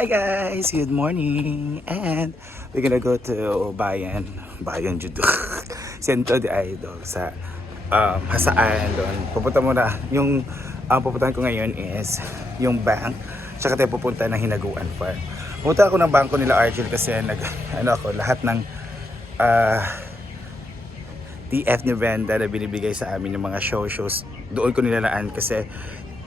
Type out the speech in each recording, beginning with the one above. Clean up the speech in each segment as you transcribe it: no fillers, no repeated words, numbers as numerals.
Hi guys, good morning, and we're gonna go to Bayan Judo, Centro de Idol sa Hasaan doon. Pupunta muna, yung pupuntahan ko ngayon is yung bank, tsaka tayo pupunta ng Hinaguan Farm. Pupunta ako ng bangko nila Argel kasi lahat ng TF ni Brenda na binibigay sa amin yung mga shows, doon ko nilalaan kasi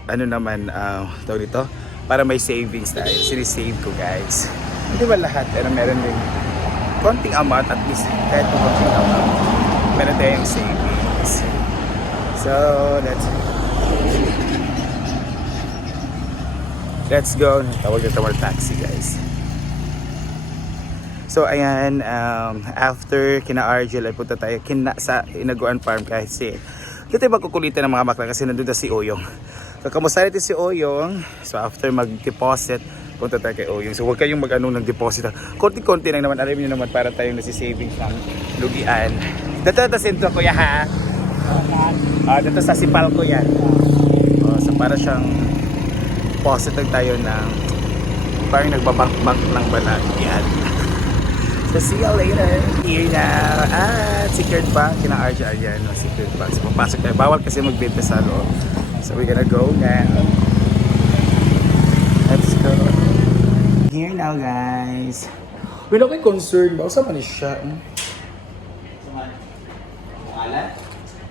tawag dito, para may savings tayo. Sinisave ko guys. Hindi ba lahat, pero meron din konting amount, at least kahit konting amount, meron tayong savings. So, let's go. Tawag na tawag taxi guys. So ayan, after kina Argel ay punta tayo sa Hinaguan Farm kasi kita ba kukulitan ng mga bakla kasi nandun na si Oyong. Kakamusta natin si Oyong. So after mag-deposit, punta tayo kay Oyong. So huwag kayong ng deposit. Konti-konti lang naman, alam niyo naman, para tayong nasi-savings ng lugian. Dito sa sentro ko ya ha. Dito sa Sipal ko yan. So para siyang deposit lang tayo ng parang nagbabank-bank ng balat. Yan. So see you later. Here now at Secured Bank. Kina Arja Ariano, Secured Bank. So papasok tayo. Bawal kasi magbenta sa loob. So we're gonna go now. Let's go. Here now guys. Wala ko'y concern ba? Saan man siya?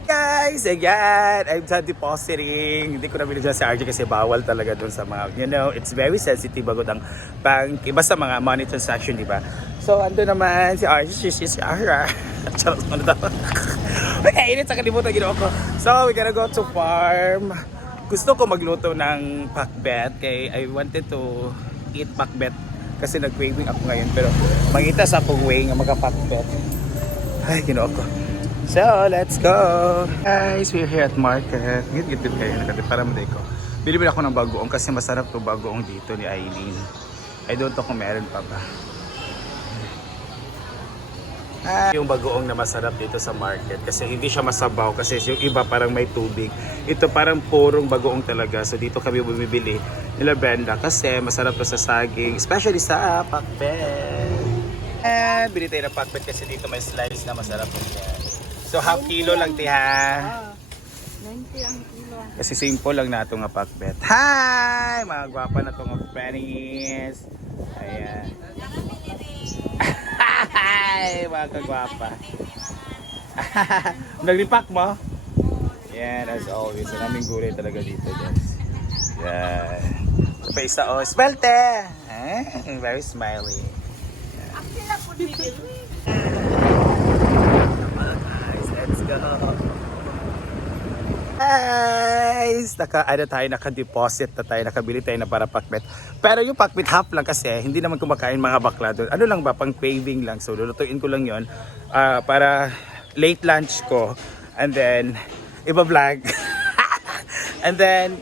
Guys, again, I'm sa depositing. Hindi ko na binigyan si RJ kasi bawal talaga dun sa mga, it's very sensitive bago ang bank. Iba sa mga money transaction, di ba? So, ando naman si RJ, si Ara. Charot mo na ito. Okay, init sa kalimutan ginawa ko. So, we're gonna go to farm. Gusto ko magluto ng pakbet. Kaya I wanted to eat pakbet kasi nag-craving ako ngayon. Pero mangita sa akong way nga magka-pakbet. Ay, ginawa ko. So, let's go! Guys, we're here at market. Ngit-ngit kayo nakatid para maday ko. Bili ako ng bagoong kasi masarap to bagoong dito ni Aileen. I don't know kung meron pa ba. Yung bagoong na masarap dito sa market kasi hindi siya masabaw kasi yung iba parang may tubig. Ito parang purong bagoong talaga. So dito kami bumibili nila Brenda kasi masarap to sa saging, especially sa pakbet. And bili tayo ng pakbet kasi dito may slice na masarap yan. So half kilo lang tiha. 90 ang kilo. Kasi simple lang na ito nga pakbet. Hi! Mga gwapa na ito nga Spanish. Ayan. Hi! Mga kagwapa. Nag-repack mo? Yan, as always. Maraming gulay talaga dito guys. Yan. So pa isa o. Smelte! Very smiley. Let's go. Guys, naka-deposit na tayo, nakabili tayo na para pakbet. Pero yung pakbet half lang kasi hindi naman kumakain mga bakla doon. Ano lang ba, pang craving lang. So lulutuin ko lang yon para late lunch ko. And then iba-vlog. And then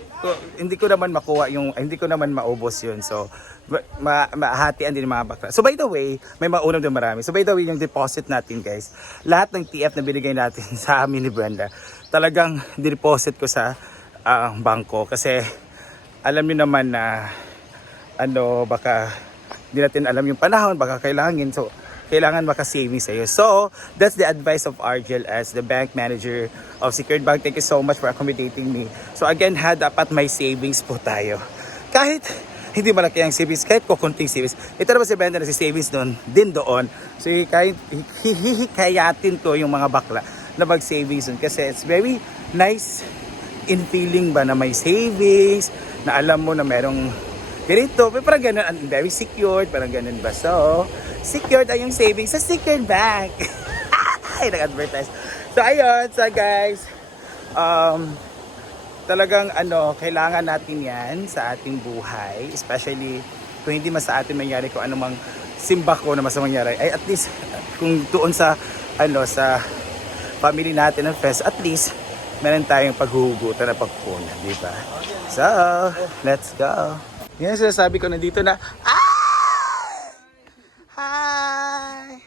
hindi ko naman maubos yun. So mahatian din yung mga bakla. So by the way, may maunam din marami. So by the way, yung deposit natin guys, lahat ng TF na binigay natin sa amin ni Brenda, talagang deposit ko sa bangko. Kasi alam niyo naman na baka hindi natin alam yung panahon, baka kailangan. So kailangan maka-saving sa'yo. So that's the advice of Argel as the bank manager of Secured Bank. Thank you so much for accommodating me. So again, dapat may savings po tayo. Kahit hindi malaki ang savings, kahit kukunting savings. Ito naman si Brenda na si savings doon. So hihikayatin ko yung mga bakla na mag-savings doon. Kasi it's very nice in feeling ba na may savings, na alam mo na merong ganito. Parang ganun, very secured, parang ganun ba. So, secured ay yung savings sa Secured Bank. Ay, nag-advertise. So, ayun. So, guys, talagang kailangan natin yan sa ating buhay, especially kung hindi mas sa atin mangyari kung anumang simba ko na masamang mangyari, ay at least kung doon sa sa family natin ng friends, at least meron tayong paghuhugutan na pagpunan, di ba? So, let's go. Yan sinasabi ko, nandito na. Hi!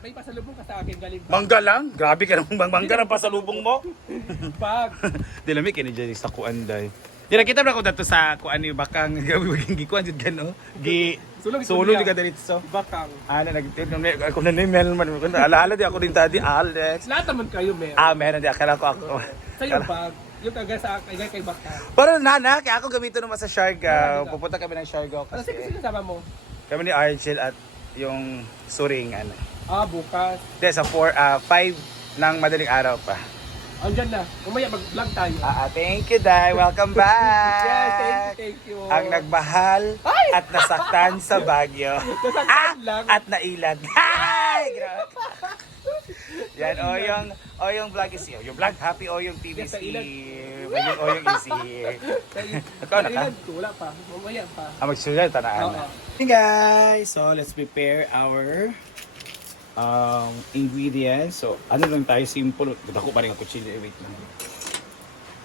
May pasalubong ka sa akin galing pa. Mangga lang? Grabe ka namang mangga ng pasalubong mo. Pag. Di lamig, kini dyan sa kuanday. Nakita mo na ko dato sa kung ano yung bakang gawin gikuan jud gano. Sulong Solo di ka dito. Bakang. Ano ako na email man ko alaala di ako din tadi Alex. Lahat naman kayo, meron. Meron di akala ko ako. Sa iyo bag, yung taga sa kay Bakang. Pero nana, kaya ako gamitin naman sa Siargao. Pupunta kami ng Siargao Ano kasi sige kasama mo? kami ni Argel at yung Suring ano. Bukas. Hindi, sa 5 ng madaling araw pa. Andyan na. Umaya mag-vlog tayo. Thank you, Day. Welcome back. Yes, thank you. Ang nagmahal at nasaktan sa Baguio. Nasaktan lang. At nailad. Ay, grabe. Yan, yung vlog is here. Yung vlog happy o yung TV is Yes, sa ilad. here. Yung yung is here. Ikaw na ka? Kailan ko? Wala pa. Mamaya pa. Magsulat, tanaan. Oo. Hey guys, so let's prepare our ingredients. So, ano lang tayo, simple. Dako pa rin ang kutsilyo. Wait lang.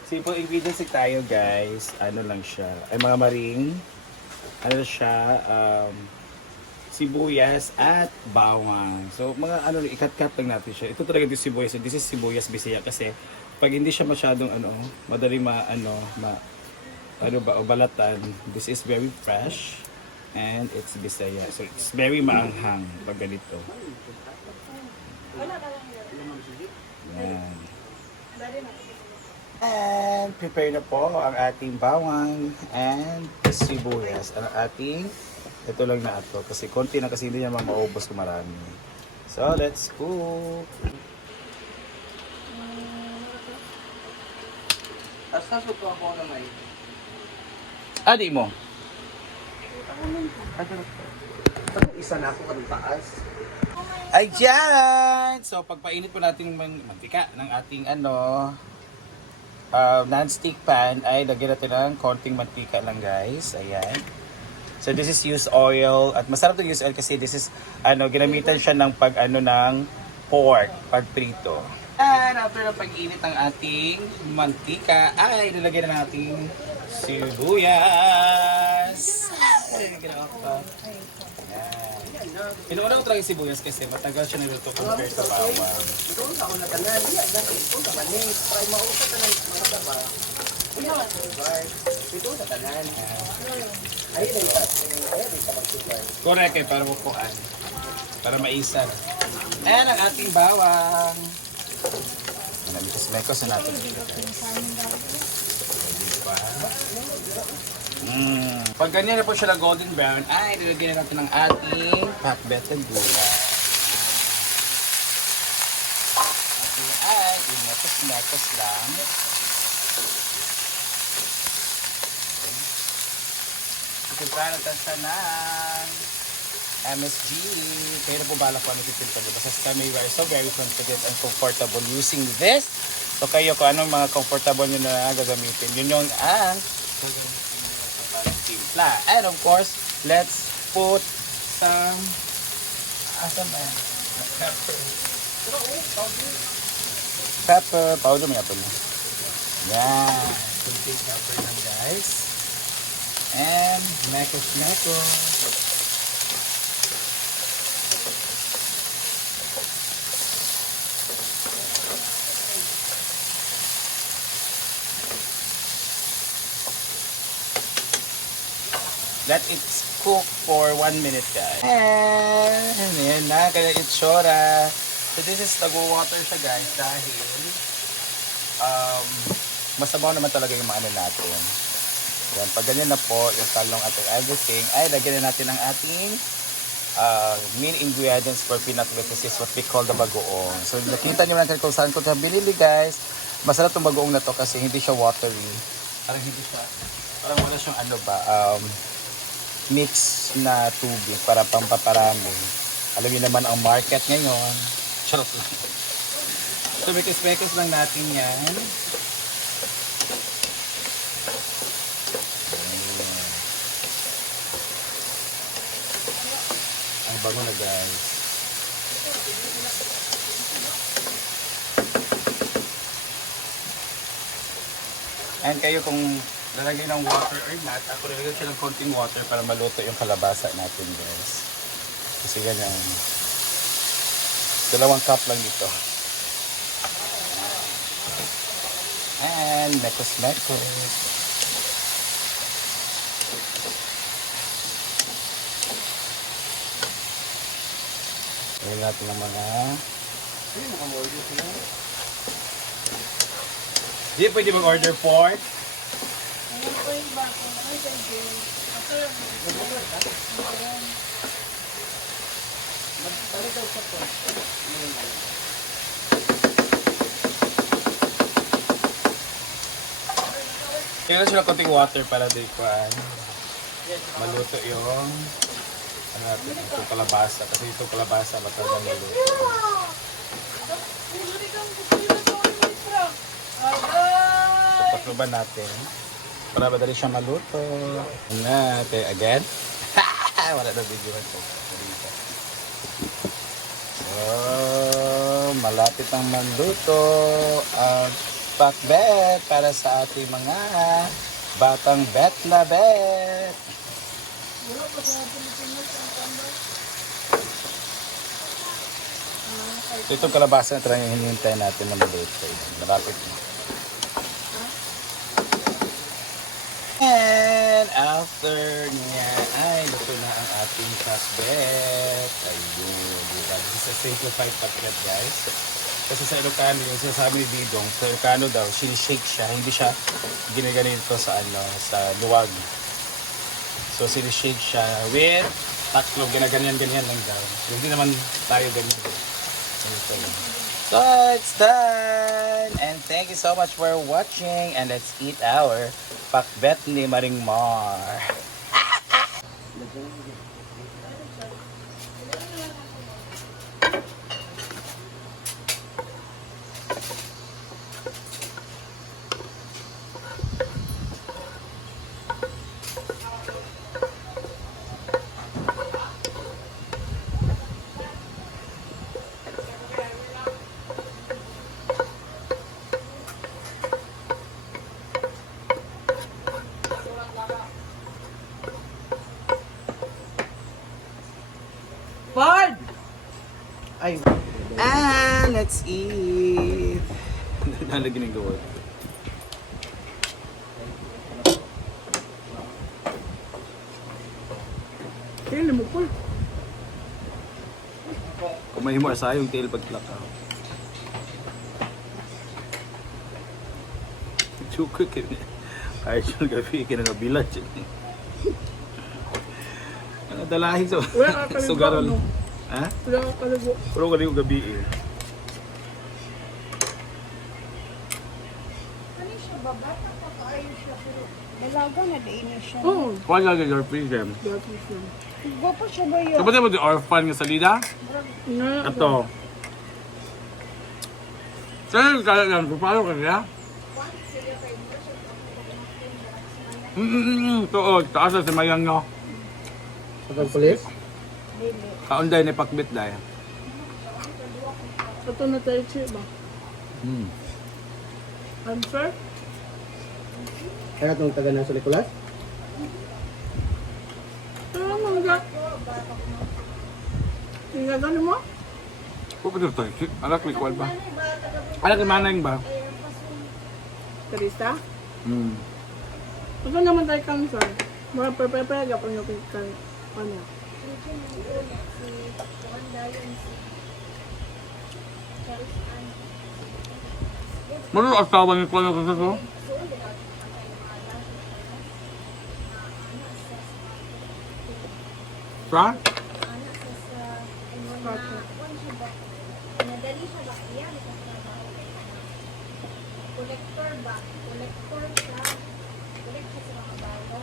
Simple ingredients lang tayo, guys. Ano lang siya. Ay, mga maring. Ano siya, sibuyas at bawang. So, mga ano, ikat-cut lang natin siya. Ito talaga yung sibuyas. This is sibuyas bisaya kasi pag hindi siya masyadong madali balatan. This is very fresh and it's bisaya. So, it's very maanghang pag ganito. Yan. And prepare na po ang ating bawang and sibuyas. Ang ating, ito lang na ato. Kasi konti na kasi hindi naman maubos kung marami. So, let's cook. Adi mo? Isa na ako kanong taas. Ay, dyan! So, pagpainit po natin mantika ng ating non-stick pan, ay lagyan natin ng konting mantika lang, guys. Ayan. So, this is used oil. At masarap itong used oil kasi this is, ginamitan siya ng ng pork, pagprito. And after ng pag-init ng ating mantika, ay nilagyan na natin sibuyas. Ay, ginawa ko pa. Pinuuna ko talaga yung sibuyas kasi matagal siya niluto compared sa bawang. Doon sa una tanan, di agad ito sa manis. Try mausap tanan mga taba. Ito sa tanan. Ay, ay, sa mag-sugar. Correct eh, para mupuan. Para maisan. Ayan ang ating bawang. Mekos na natin. Pag ganyan na po siya na golden brown, ay nilagyan na natin ng ating pakbet na gulay. Ay, inekos lang. Ipiltrahan natin siya ng MSG. Kaya na po balak po ano pipiltrahan. Basta kami, we are so very confident and comfortable using this. So kayo, kung anong mga comfortable nyo na gagamitin, yun yung ang timpla. And of course, let's put some pepper powder. May apple na. Yan. Kunting pepper lang, guys. And mekos. Let it cook for 1 minute, guys. And yan na, kaya itsura. So this is nagwa-water siya, guys, dahil masabaw naman talaga yung maano natin. Yan, pag ganyan na po, yung talong at everything, ay lagyan na natin ang ating main ingredients for peanut milk. This is what we call the bagoong. So nakita nyo natin kung saan ko ito binili, guys. Masarap itong bagoong na to kasi hindi siya watery. Parang wala siyang mix na tubig para pampaparami. Alam niyo naman ang market ngayon. Charot lang. So, mekos lang natin yan. Ang bango na, guys. And kayo kung lalagyan ng water or not, ako lalagyan siya ng konting water para maluto yung kalabasa natin, guys. Kasi ganyan. 2 cup lang dito. And mekos. Ayan natin ang mga... Di pwede mag-order pork. Ano po yung bako? Ano sa gym? Ako lang. Kailan sila konting water para di pa maluto yung ano natin, itong kalabasa. Kasi itong kalabasa matagal maluto. So, patluban natin para madali siya maluto. Ano natin, again. Wala na video ito. So, malapit ang maluto ang pakbet para sa ating mga batang bet na bet. Itong kalabasa na talagang hinihintay natin na maluto. Malapit na. And after niya ay luto na ang ating pakbet. Ayun, diba? This is a simplified pakbet, guys. Kasi sa Ilocano, yung sinasabi ni Didong, sa Ilocano daw, sinishake siya. Hindi siya ginaganito sa sa luwag. So, sinishake siya with taklog. Ginaganyan-ganyan lang daw. So, hindi naman tayo ganyan. So, it's done! And thank you so much for watching. And let's eat our pakbet ni Maring Mar. Ford! Ay, And let's eat! Ano na ginagawa? Kaya mo po. Kung may himar sa yung tail pagplaka. Chuko ka niya. Ay, siya gabi ka na nabilan siya. Ang dalahin sa Wala ka sugarol. no? Ha? Wala ka kalago. Puro ka yung gabi eh. Ano siya ba? Bata pa kaayo siya. Pero dalaga na din na siya. Oo. Kuha ka your freedom. Dati siya. Gwapo siya ba yun? Kapatid mo di orphan nga salida? Nga. Ito. Saan yung kaya yan? Paano ka niya? Tuod. Taas na si Mayang nyo. pagod pulis? Dili. Kaunday ni pakbit dahil. Ito na tayo siya ba? Answer? Kaya itong taga na sa Nicolas? Ano mga? Tingnan gano'n mo? Pupito tayo. Anak likwal ba? Anak ni Manang ba? Karista? Hmm. Ito naman tayo cancer. Mga pepepega pa yung kan. Ano? Ano ang asawa ni Kuya kasi ko? Sa? Nadali siya ba? Iyan. Collector ba? Collector siya. Collect siya sa mga bago.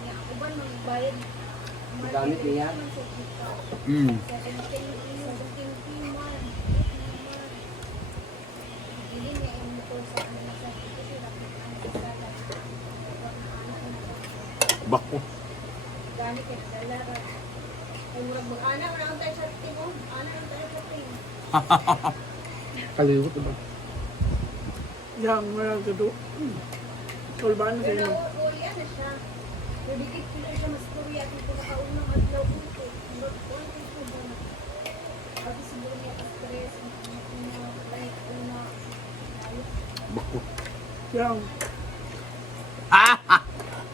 Niya, ako ba magbayad? Gamit niya? Hmm. 17 months. Hindi niya yung ito sa kanila sa ito sila. Bako. Gani kay dalara. Ay murag mag-anak na ang tayo sa tingin. Anak ang tayo sa tingin. Kaliwot ba? Yang mga gado. Tulbaan na Pero sa'yo. Korea na siya. Pero dikit sila siya mas Korea dito nakaunang adlaw dito. Not all dito ba na. Pati siguro niya stress. Una, like, una. Bako. Yang.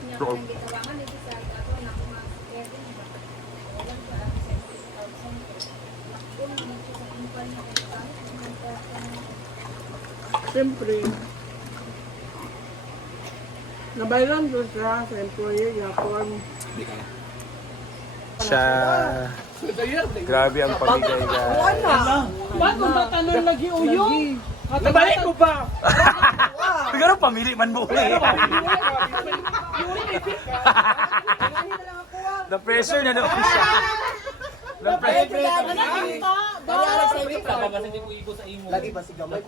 Niya ko nang gitawangan dito sa ako na ako mas Kevin ba. Walang ba 70,000. Una Siyempre, nabayran ko siya sa employee, yapon. Siya. Grabe ang pamigay guys. Ba't kung tatanong lagi uyong? Nabalik ko ba? Pero pamili man mo ulit. The pressure na doon siya. The pressure. Lagi ba si gamay?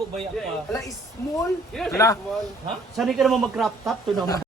Ala, small. Wala. Saan ka naman mag-crop top to naman?